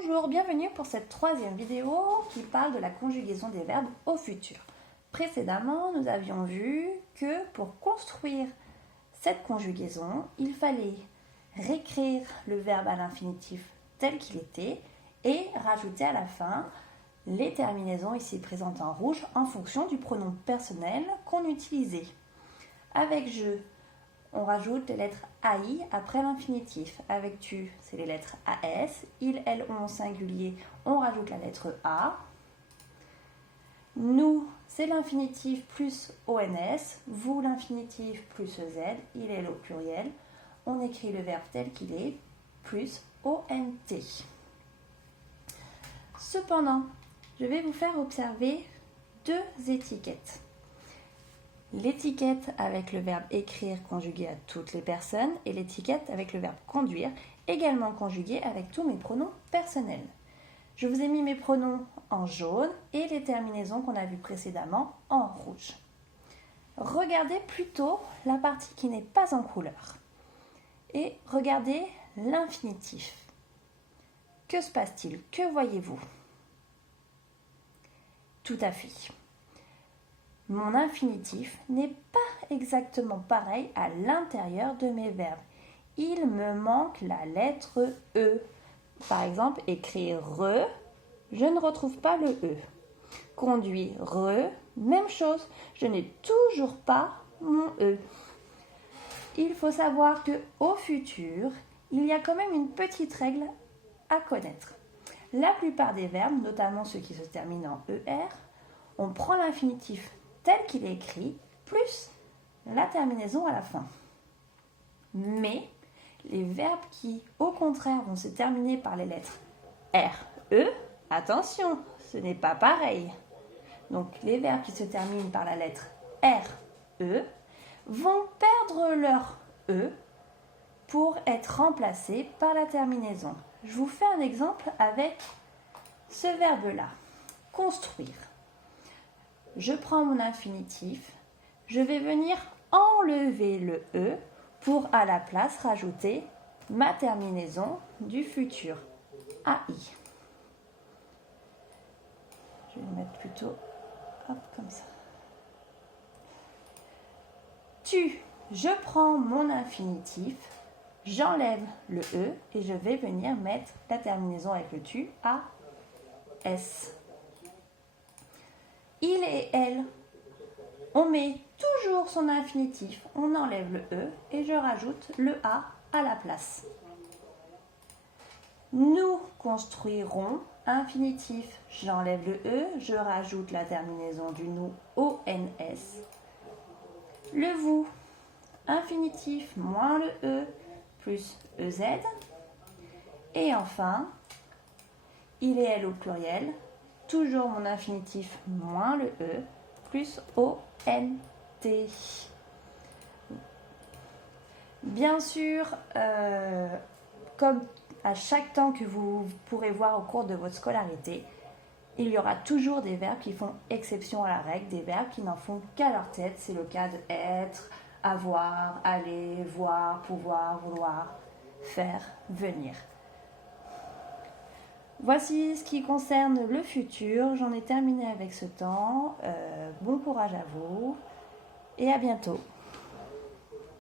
Bonjour, bienvenue pour cette troisième vidéo qui parle de la conjugaison des verbes au futur. Précédemment, nous avions vu que pour construire cette conjugaison, il fallait réécrire le verbe à l'infinitif tel qu'il était et rajouter à la fin les terminaisons ici présentes en rouge en fonction du pronom personnel qu'on utilisait. Avec je, on rajoute les lettres AI après l'infinitif. Avec tu, c'est les lettres AS. Il, elle, on singulier, on rajoute la lettre A. Nous, c'est l'infinitif plus ONS. Vous, l'infinitif plus EZ. Il, elle au pluriel. On écrit le verbe tel qu'il est, plus ONT. Cependant, je vais vous faire observer deux étiquettes. L'étiquette avec le verbe écrire conjugué à toutes les personnes et l'étiquette avec le verbe conduire également conjugué avec tous mes pronoms personnels. Je vous ai mis mes pronoms en jaune et les terminaisons qu'on a vues précédemment en rouge. Regardez plutôt la partie qui n'est pas en couleur et regardez l'infinitif. Que se passe-t-il? Que voyez-vous? Tout à fait. Mon infinitif n'est pas exactement pareil à l'intérieur de mes verbes. Il me manque la lettre E. Par exemple, écrire re, je ne retrouve pas le E. Conduire, même chose, je n'ai toujours pas mon E. Il faut savoir qu'au futur, il y a quand même une petite règle à connaître. La plupart des verbes, notamment ceux qui se terminent en ER, on prend l'infinitif tel qu'il est écrit, plus la terminaison à la fin. Mais les verbes qui, au contraire, vont se terminer par les lettres R, E, attention, ce n'est pas pareil. Donc les verbes qui se terminent par la lettre R, E, vont perdre leur E pour être remplacés par la terminaison. Je vous fais un exemple avec ce verbe-là, construire. Je prends mon infinitif, je vais venir enlever le E pour à la place rajouter ma terminaison du futur, AI. Je vais le mettre plutôt comme ça. Tu, je prends mon infinitif, j'enlève le E et je vais venir mettre la terminaison avec le tu, AS. Il et elle, on met toujours son infinitif, on enlève le E et je rajoute le A à la place. Nous construirons, infinitif, j'enlève le E, je rajoute la terminaison du nous, ONS. Le vous, infinitif moins le E plus EZ. Et enfin, il et elle au pluriel, toujours mon infinitif moins le E plus ONT. Bien sûr, comme à chaque temps que vous pourrez voir au cours de votre scolarité, il y aura toujours des verbes qui font exception à la règle, des verbes qui n'en font qu'à leur tête. C'est le cas de être, avoir, aller, voir, pouvoir, vouloir, faire, venir. Voici ce qui concerne le futur. J'en ai terminé avec ce temps. Bon courage à vous et à bientôt.